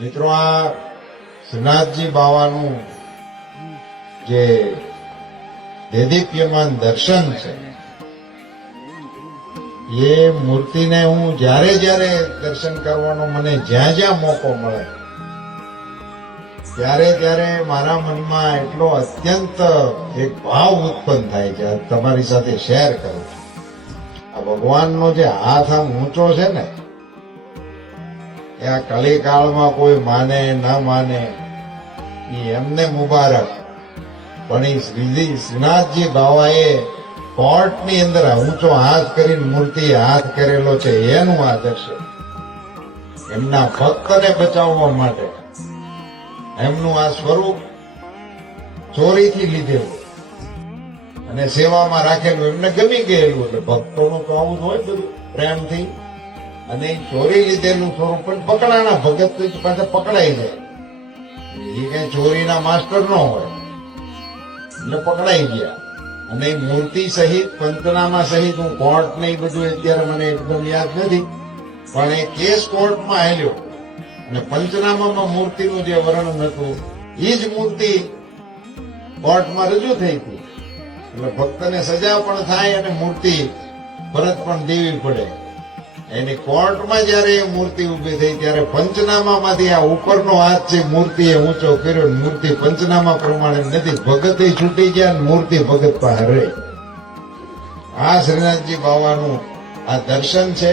મિત્રો, આ શ્રીનાથજી બાવાનું જે દેદીપ્યમાન દર્શન છે, એ મૂર્તિને હું જ્યારે જ્યારે દર્શન કરવાનો મને જ્યાં જ્યાં મોકો મળે ત્યારે ત્યારે મારા મનમાં એટલો અત્યંત એક ભાવ ઉત્પન્ન થાય છે. તમારી સાથે શેર કરું છું. આ ભગવાનનો જે હાથ આમ ઊંચો છે ને, એ આ કલિકાળમાં કોઈ માને ન માને એ એમને મુબારક, પણ એ શ્રીનાથજી બાવાએ કોર્ટની અંદર ઊંચો હાથ કરીને મૂર્તિએ હાથ કરેલો છે, એનું આ દર્શન. એમના ભક્તને બચાવવા માટે એમનું આ સ્વરૂપ ચોરીથી લીધેલું અને સેવામાં રાખેલું એમને ગમી ગયેલું. એટલે ભક્તોનું તો આવું જ હોય બધું, પ્રેમથી. અને એ ચોરી લીધેલું સ્વરૂપ પણ પકડાના, ભગત પાસે પકડાઈ જાય. એ કઈ ચોરીના માસ્ટર ન હોય એટલે પકડાઈ ગયા. અને એ મૂર્તિ સહિત, પંચનામા સહિત, હું કોર્ટ ને એ બધું અત્યારે મને એકદમ યાદ નથી, પણ એ કેસ કોર્ટમાં આવ્યો અને પંચનામામાં મૂર્તિનું જે વર્ણન હતું એ જ મૂર્તિ કોર્ટમાં રજૂ થઈ હતી. એટલે ભક્તને સજા પણ થાય અને મૂર્તિ પરત પણ દેવી પડે. એની કોર્ટમાં જયારે એ મૂર્તિ ઉભી થઈ ત્યારે પંચનામામાંથી આ ઉપરનો હાથ છે મૂર્તિએ ઊંચો કર્યો. મૂર્તિ પંચનામા પ્રમાણે નથી, ભગત છૂટી ગયા અને મૂર્તિ ભગત પાસે રહી. આ શ્રીનાથજી બાવાનું આ દર્શન છે.